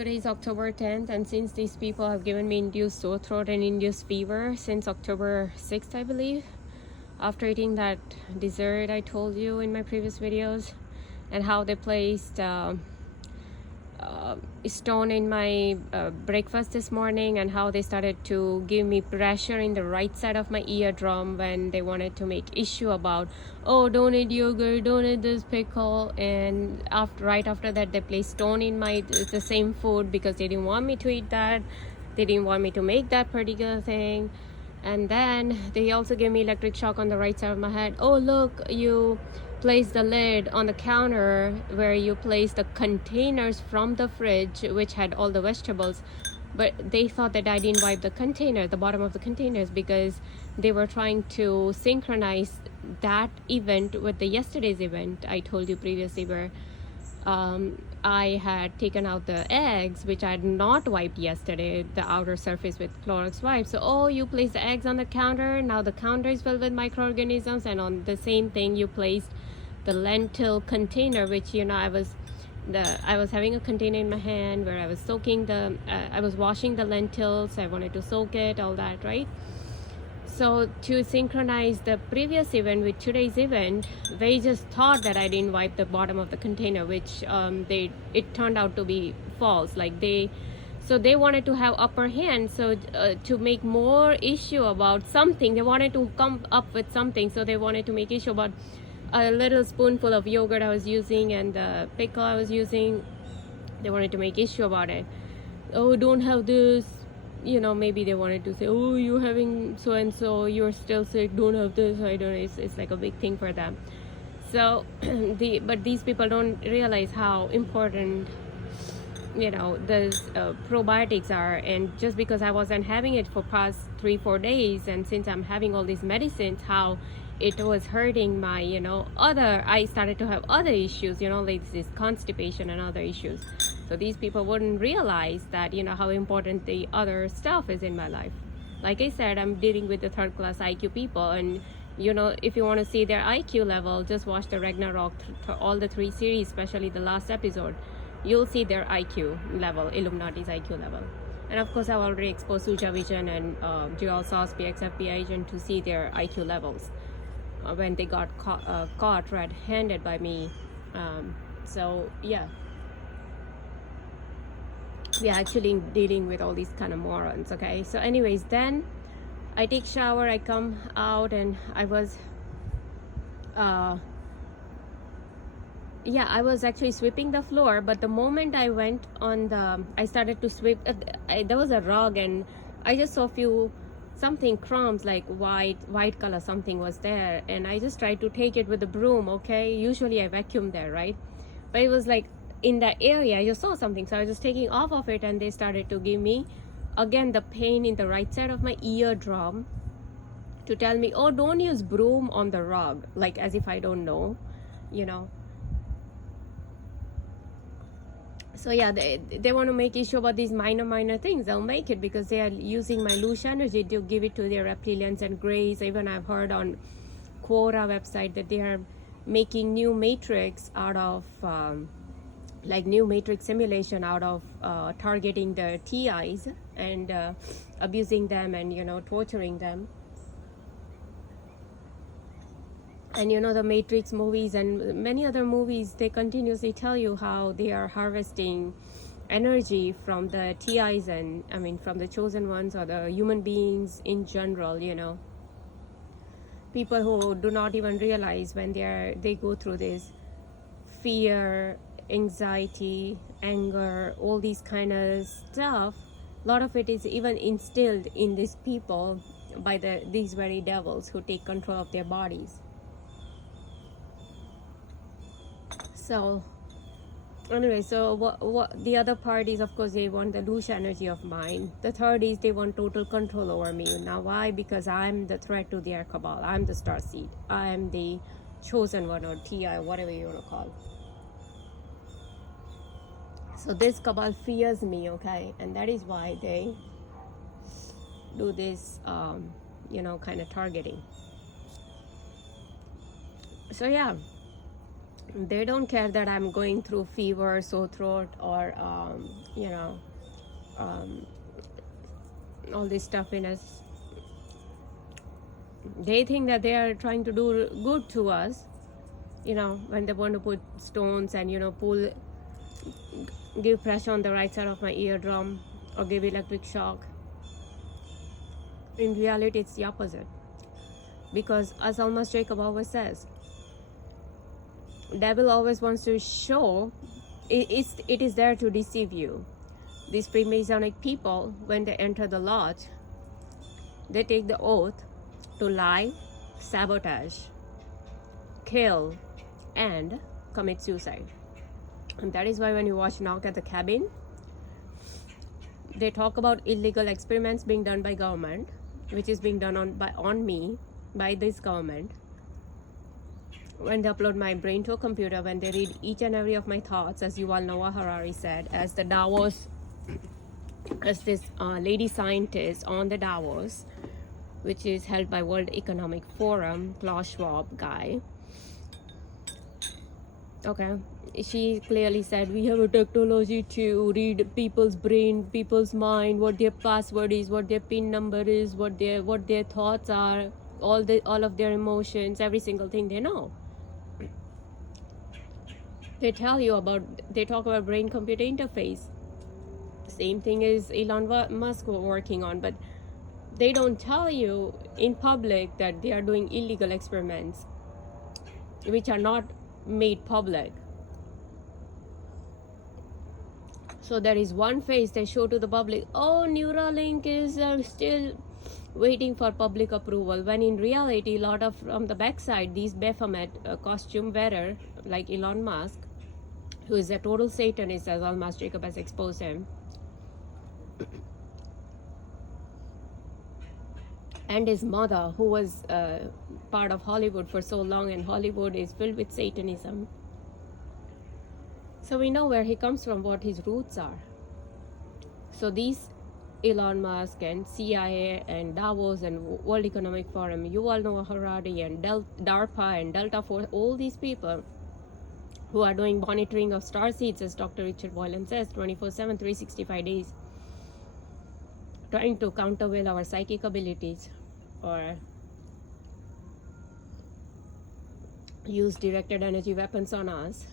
today is October 10th, and since these people have given me induced sore throat and induced fever since October 6th, I believe, after eating that dessert I told you in my previous videos, and how they placed stone in my breakfast this morning, and how they started to give me pressure in the right side of my eardrum when they wanted to make issue about, oh, don't eat yogurt, don't eat this pickle, and right after that they placed stone in the same food because they didn't want me to eat that, they didn't want me to make that particular thing. And then they also gave me electric shock on the right side of my head. Oh, look, you place the lid on the counter where you place the containers from the fridge which had all the vegetables, but they thought that I didn't wipe the container, the bottom of the containers, because they were trying to synchronize that event with the yesterday's event I told you previously, where I had taken out the eggs which I had not wiped yesterday, the outer surface with Clorox wipes. So, oh, you placed the eggs on the counter, now the counter is filled with microorganisms, and on the same thing you placed the lentil container, which, you know, I was having a container in my hand where I was soaking I was washing the lentils, I wanted to soak it, all that, right? So to synchronize the previous event with today's event, they just thought that I didn't wipe the bottom of the container, which it turned out to be false. So they wanted to have upper hand, so to make more issue about something, they wanted to come up with something. So they wanted to make issue about a little spoonful of yogurt I was using and the pickle I was using. They wanted to make issue about it. Oh, don't have this. You know, maybe they wanted to say, oh, you're having so and so, you're still sick, don't have this. I don't know, it's like a big thing for them. So but these people don't realize how important, you know, the probiotics are. And just because I wasn't having it for past 3-4 days, and since I'm having all these medicines, how it was hurting my, you know, I started to have other issues, you know, like this constipation and other issues. So these people wouldn't realize that, you know, how important the other stuff is in my life. Like I said, I'm dealing with the third class IQ people, and, you know, if you want to see their IQ level, just watch the Ragnarok, all the 3 series, especially the last episode. You'll see their IQ level, Illuminati's IQ level. And of course, I've already exposed Suja Vision and Dual Sauce BXFP agent to see their IQ levels when they got caught red-handed by me. So yeah, we are actually dealing with all these kind of morons. Okay, so anyways, then I take shower, I come out, and I was I was actually sweeping the floor. But the moment I went I started to sweep, there was a rug, and I just saw something crumbs, like white color, something was there, and I just tried to take it with the broom. Okay, usually I vacuum there, right? But it was like in that area, I just saw something, so I was just taking off of it, and they started to give me again the pain in the right side of my eardrum, to tell me, oh, don't use broom on the rug, like as if I don't know, you know. So yeah, they want to make issue about these minor things. They'll make it because they are using my loose energy to give it to their reptilians and greys. Even I've heard on Quora website that they are making new matrix out of like new matrix simulation out of targeting the TIs and abusing them and, you know, torturing them. And, you know, the Matrix movies and many other movies, they continuously tell you how they are harvesting energy from the TIs, and I mean from the chosen ones or the human beings in general, you know. People who do not even realize when they go through this fear, anxiety, anger, all these kind of stuff. A lot of it is even instilled in these people by these very devils who take control of their bodies. So anyway, so what the other part is, of course, they want the loose energy of mine. The third is they want total control over me. Now why? Because I'm the threat to their cabal. I'm the star seed. I am the chosen one, or TI, whatever you want to call. So this cabal fears me, okay, and that is why they do this you know, kind of targeting. So yeah, They don't care that I'm going through fever, sore throat, or all this stuff in us. They think that they are trying to do good to us, when they want to put stones and give pressure on the right side of my eardrum or give electric shock. In reality, it's the opposite, because as Almas Jacob always says, devil always wants to show it is there to deceive you. These Freemasonic people, when they enter the lodge, they take the oath to lie, sabotage, kill, and commit suicide. And that is why when you watch Knock at the Cabin, they talk about illegal experiments being done by government, which is being done on me by this government. When they upload my brain to a computer, when they read each and every of my thoughts, as Yuval Noah Harari said, as this lady scientist on the Davos, which is held by World Economic Forum, Klaus Schwab guy. Okay, she clearly said we have a technology to read people's brain, people's mind, what their password is, what their PIN number is, what their thoughts are, all of their emotions, every single thing they know. They talk about brain-computer interface. Same thing is Elon Musk working on, but they don't tell you in public that they are doing illegal experiments, which are not made public. So there is one face they show to the public, Neuralink is still waiting for public approval, when in reality, a lot of from the backside, these Baphomet costume wearer like Elon Musk, who is a total Satanist, as Almas Jacob has exposed him, and his mother, who was part of Hollywood for so long, and Hollywood is filled with Satanism. So we know where he comes from, what his roots are. So these Elon Musk and CIA and Davos and World Economic Forum, Yuval Noah Harari and DARPA and Delta Force, all these people who are doing monitoring of star seeds, as Dr. Richard Boylan says, 24/7, 365 days, trying to countervail our psychic abilities or use directed energy weapons on us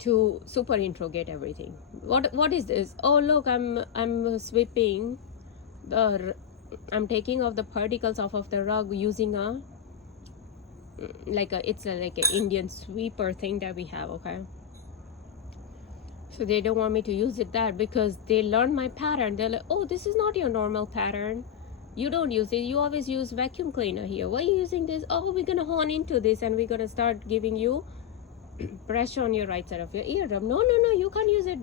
to super interrogate everything. What is this? Oh look, I'm sweeping I'm taking off the particles off of the rug using it's like an Indian sweeper thing that we have, okay? So they don't want me to use that because they learn my pattern. They're like, oh, this is not your normal pattern. You don't use it. You always use vacuum cleaner here. Why are you using this? Oh, we're gonna hone into this and we're gonna start giving you pressure on your right side of your eardrum. No, you can't use it.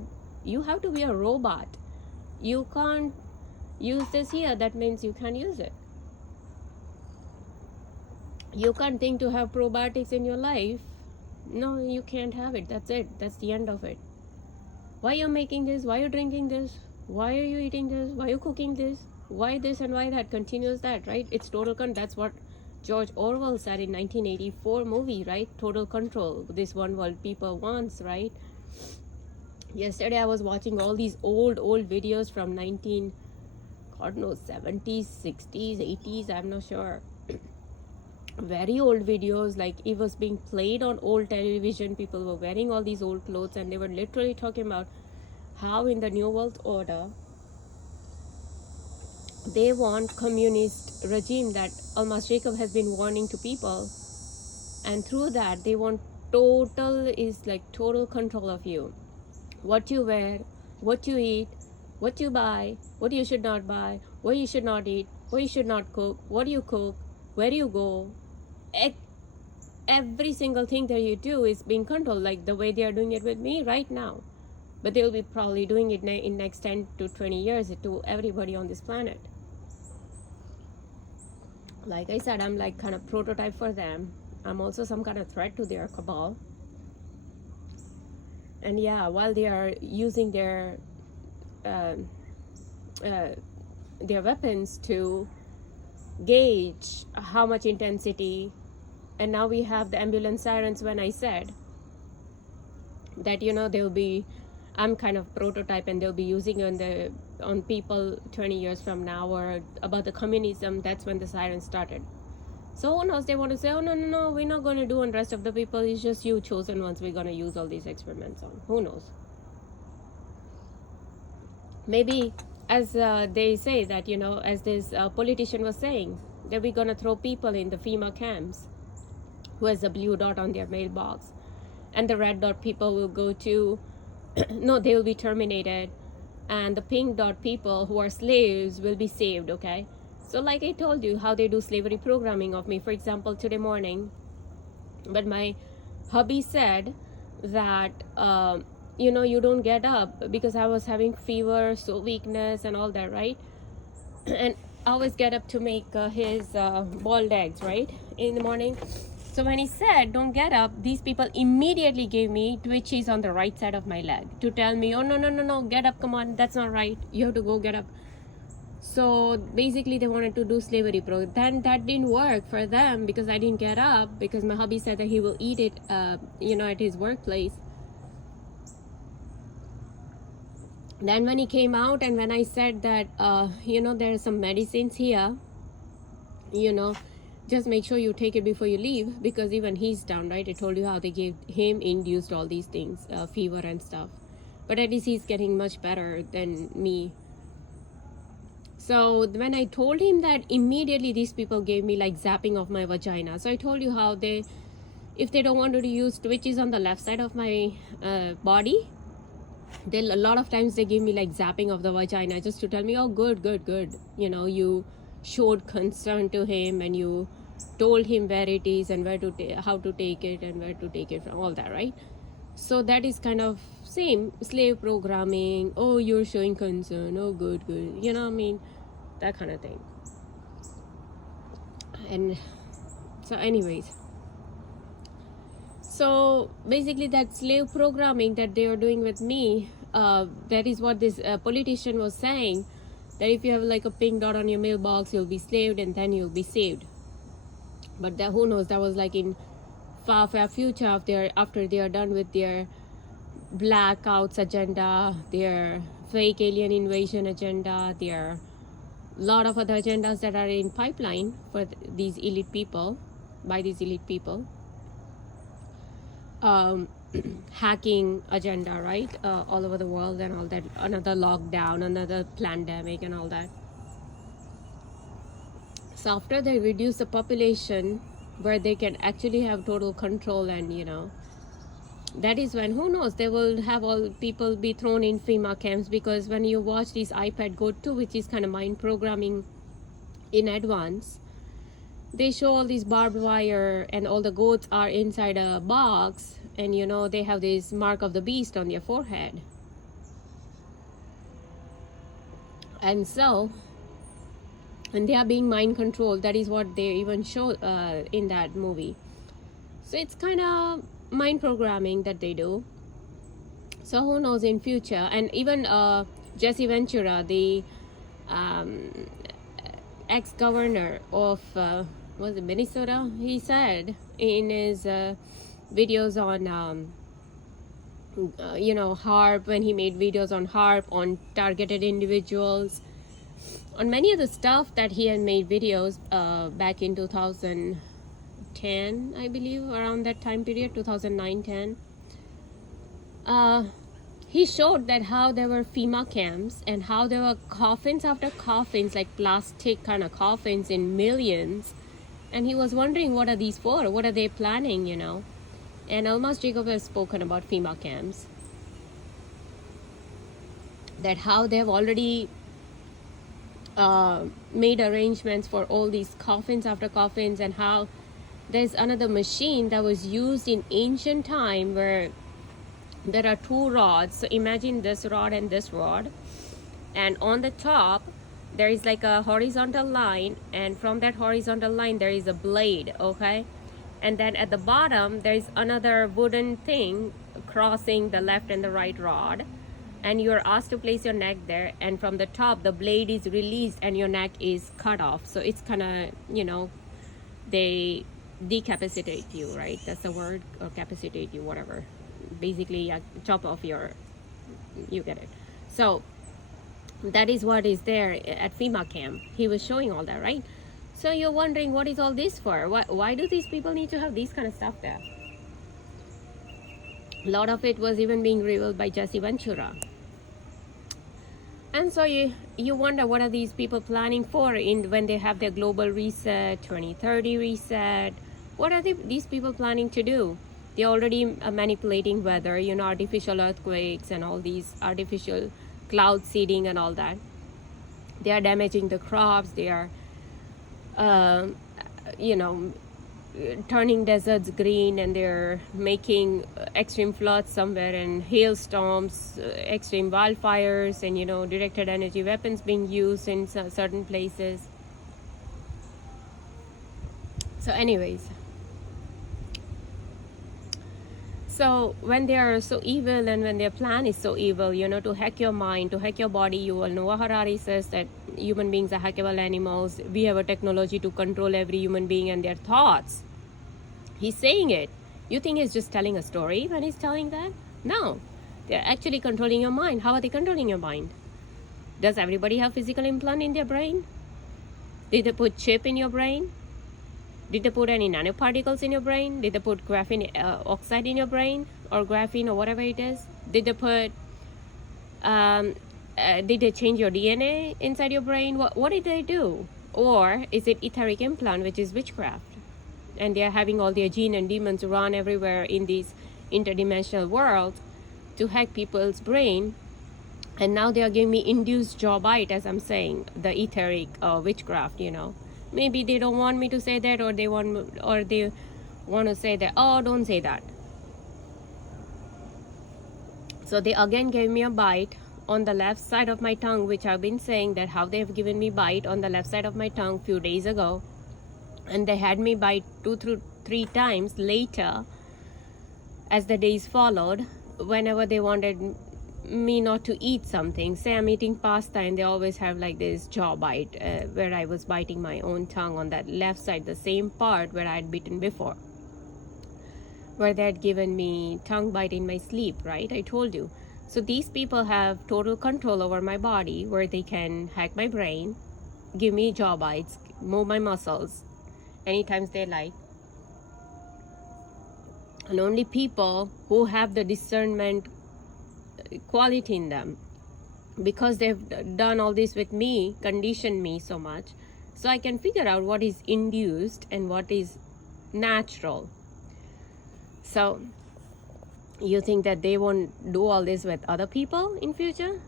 You have to be a robot. You can't use this here. That means you can't use it. You can't think to have probiotics in your life. No, you can't have it. That's it. That's the end of it. Why are you making this? Why are you drinking this? Why are you eating this? Why are you cooking this? Why this and why that? Continues that, right? It's total that's what George Orwell said in 1984 movie, right? Total control. This one world people wants, right? Yesterday I was watching all these old videos from 70s, 60s, 80s, I'm not sure. Very old videos, like it was being played on old television. People were wearing all these old clothes and they were literally talking about how in the New World Order they want communist regime that Almas Jacob has been warning to people, and through that they want total control of you. What you wear, what you eat, what you buy, what you should not buy, what you should not eat, what you should not cook, what you cook, where you go. Every single thing that you do is being controlled, like the way they are doing it with me right now. But they will be probably doing it in next 10 to 20 years to everybody on this planet. Like I said, I'm like kind of prototype for them. I'm also some kind of threat to their cabal. And yeah, while they are using their weapons to gauge how much intensity And now we have the ambulance sirens. When I said that, they'll be, I'm kind of prototype, and they'll be using on people 20 years from now, or about the communism, that's when the sirens started. So who knows, they want to say, oh no, we're not going to do on the rest of the people, it's just you chosen ones we're going to use all these experiments on. Who knows? Maybe, as they say that, as this politician was saying, that we're going to throw people in the FEMA camps who has a blue dot on their mailbox, and the red dot people will go to no, they will be terminated, and the pink dot people who are slaves will be saved. Okay, so like I told you how they do slavery programming of me. For example, today morning, but my hubby said that you don't get up, because I was having fever, so weakness and all that, right? And I always get up to make his boiled eggs, right, in the morning. So when he said don't get up, these people immediately gave me twitches on the right side of my leg to tell me, oh no, get up, come on, that's not right, you have to go get up. So basically they wanted to do slavery program. Then that didn't work for them, because I didn't get up, because my hubby said that he will eat it at his workplace. Then when he came out, and when I said that there are some medicines here, just make sure you take it before you leave, because even he's down, right? I told you how they gave him induced all these things, fever and stuff, but at least he's getting much better than me. So when I told him that, immediately these people gave me like zapping of my vagina. So I told you how if they don't want to use twitches on the left side of my body, a lot of times they give me like zapping of the vagina, just to tell me, oh good, you showed concern to him, and you told him where it is, and how to take it, and where to take it from, all that, right? So that is kind of same slave programming. Oh, you're showing concern, oh good, that kind of thing. And so anyways, so basically that slave programming that they are doing with me, that is what this politician was saying, that if you have like a pink dot on your mailbox, you'll be slaved, and then you'll be saved. But who knows, that was like in far future, after they are done with their blackouts agenda, their fake alien invasion agenda, their lot of other agendas that are in pipeline for these elite people, by these elite people. Hacking agenda, right, all over the world, and all that, another lockdown, another pandemic, and all that. So after they reduce the population where they can actually have total control, and that is when, who knows, they will have all people be thrown in FEMA camps. Because when you watch this iPad Go 2, which is kind of mind programming in advance, they show all these barbed wire, and all the goats are inside a box, and they have this mark of the beast on their forehead. And so, and they are being mind controlled. That is what they even show in that movie. So it's kind of mind programming that they do. So who knows in future. And even Jesse Ventura, the ex-governor of was it Minnesota, he said in his videos on HARP, when he made videos on HARP, on targeted individuals, on many of the stuff that he had made videos back in 2010, I believe, around that time period, 2009-10. He showed that how there were FEMA camps, and how there were coffins after coffins, like plastic kind of coffins in millions. And he was wondering, what are these for? What are they planning, And Almas Jacob has spoken about FEMA camps, that how they have already made arrangements for all these coffins after coffins, and how there's another machine that was used in ancient time where there are two rods. So imagine this rod and this rod, and on the top there is like a horizontal line, and from that horizontal line there is a blade, okay? And then at the bottom there is another wooden thing crossing the left and the right rod, and you're asked to place your neck there, and from the top the blade is released and your neck is cut off. So it's kind of, they decapacitate you, right? That's the word, or capacitate you, whatever. Basically, chop off your, you get it. So that is what is there at FEMA camp. He was showing all that, right? So you're wondering, what is all this for? Why do these people need to have these kind of stuff there? A lot of it was even being revealed by Jesse Ventura. And so you wonder, what are these people planning for when they have their global reset, 2030 reset? What are these people planning to do? They're already manipulating weather, artificial earthquakes and all these artificial cloud seeding and all that. They are damaging the crops. They are, turning deserts green, and they're making extreme floods somewhere, and hailstorms, extreme wildfires, and directed energy weapons being used in certain places. So anyways, so when they are so evil, and when their plan is so evil, to hack your mind, to hack your body, Noah Harari says that human beings are hackable animals. We have a technology to control every human being and their thoughts. He's saying it. You think he's just telling a story when he's telling that? No, they're actually controlling your mind. How are they controlling your mind? Does everybody have physical implant in their brain? Did they put chip in your brain? Did they put any nanoparticles in your brain? Did they put graphene oxide in your brain, or graphene, or whatever it is? Did they put, did they change your DNA inside your brain? What did they do? Or is it etheric implant, which is witchcraft? And they're having all their jinn and demons run everywhere in these interdimensional worlds to hack people's brain. And now they are giving me induced jaw bite, as I'm saying, the etheric witchcraft, Maybe they don't want me to say that, or they want to say that, oh, don't say that. So they again gave me a bite on the left side of my tongue, which I've been saying that how they have given me bite on the left side of my tongue few days ago. And they had me bite 2 to 3 times later as the days followed, whenever they wanted me not to eat something. Say I'm eating pasta, and they always have like this jaw bite where I was biting my own tongue on that left side, the same part where I had bitten before, where they had given me tongue bite in my sleep, right? I told you. So these people have total control over my body, where they can hack my brain, give me jaw bites, move my muscles anytime they like. And only people who have the discernment quality in them, because they've done all this with me, conditioned me so much, so I can figure out what is induced and what is natural. So you think that they won't do all this with other people in future?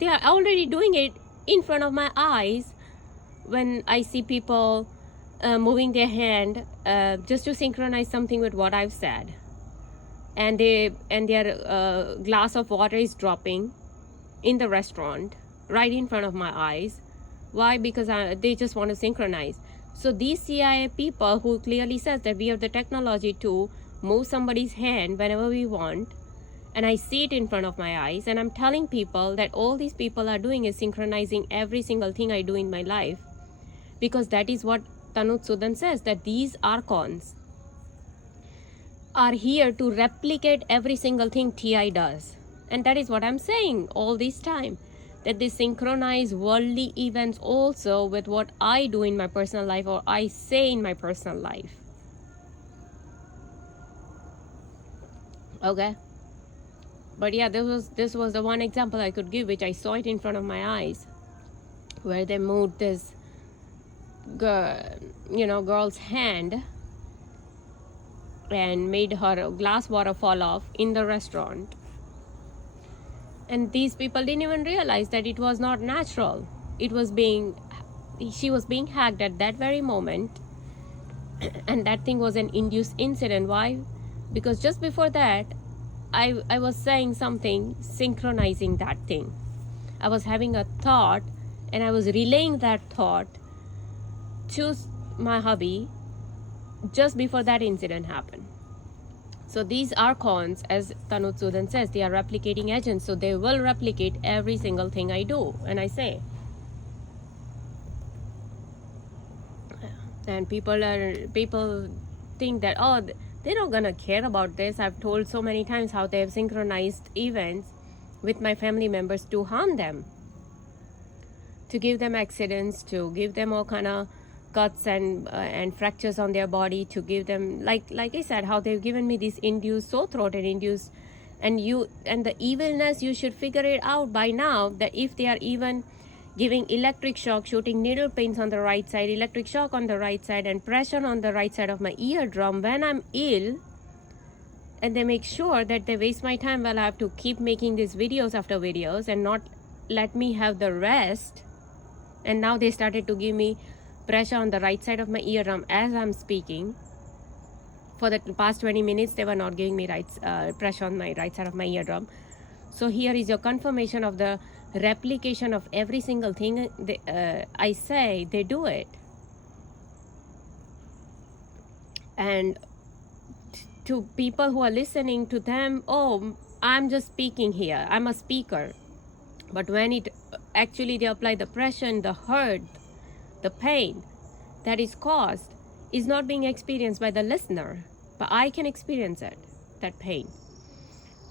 They are already doing it in front of my eyes. When I see people moving their hand just to synchronize something with what I've said, and their glass of water is dropping in the restaurant right in front of my eyes. Why? Because they just want to synchronize. So these CIA people who clearly says that we have the technology to move somebody's hand whenever we want, and I see it in front of my eyes, and I'm telling people that all these people are doing is synchronizing every single thing I do in my life, because that is what Tanut Sudan says, that these archons are here to replicate every single thing TI does. And that is what I'm saying all this time, that they synchronize worldly events also with what I do in my personal life, or I say in my personal life. Okay? But yeah, this was the one example I could give, which I saw it in front of my eyes, where they moved this girl's hand and made her glass water fall off in the restaurant. And these people didn't even realize that it was not natural. She was being hacked at that very moment, and that thing was an induced incident. Why? Because just before that, I was saying something, synchronizing that thing. I was having a thought, and I was relaying that thought to my hubby just before that incident happened. So these archons, as Tanut Sudan says, they are replicating agents, so they will replicate every single thing I do and I say. And people think that, oh, they're not gonna care about this. I've told so many times how they have synchronized events with my family members to harm them, to give them accidents, to give them all kind of cuts and fractures on their body, to give them, like I said, how they've given me this induced sore throat and induced, and the evilness, you should figure it out by now, that if they are even giving electric shock, shooting needle pains on the right side, electric shock on the right side, and pressure on the right side of my eardrum when I'm ill, and they make sure that they waste my time while I have to keep making these videos after videos and not let me have the rest. And now they started to give me pressure on the right side of my eardrum as I'm speaking. For the past 20 minutes, they were not giving me pressure on my right side of my eardrum. So here is your confirmation of the replication of every single thing I say. They do it. And to people who are listening to them, oh, I'm just speaking here, I'm a speaker. But when it actually they apply the pressure and the hurt, the pain that is caused is not being experienced by the listener, but I can experience it, that pain.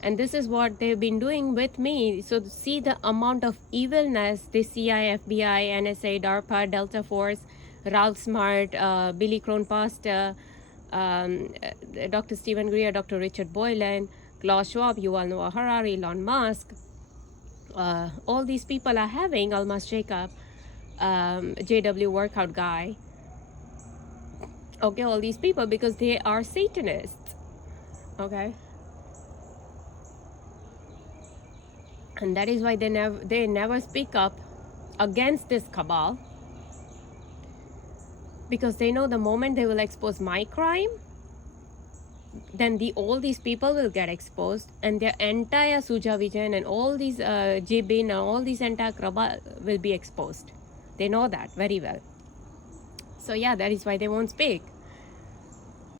And this is what they've been doing with me. So see the amount of evilness the CIA, FBI, NSA, DARPA, Delta Force, Ralph Smart, Billy Crone Pastor, Dr. Stephen Greer, Dr. Richard Boylan, Klaus Schwab, Yuval Noah Harari, Elon Musk, all these people are having, Almas Jacob, JW Workout Guy, okay, all these people, because they are Satanists, okay? And that is why they never speak up against this cabal, because they know the moment they will expose my crime, then all these people will get exposed, and their entire Suja Vijayan and all these Jibin and all these entire cabal will be exposed. They know that very well. So yeah, that is why they won't speak.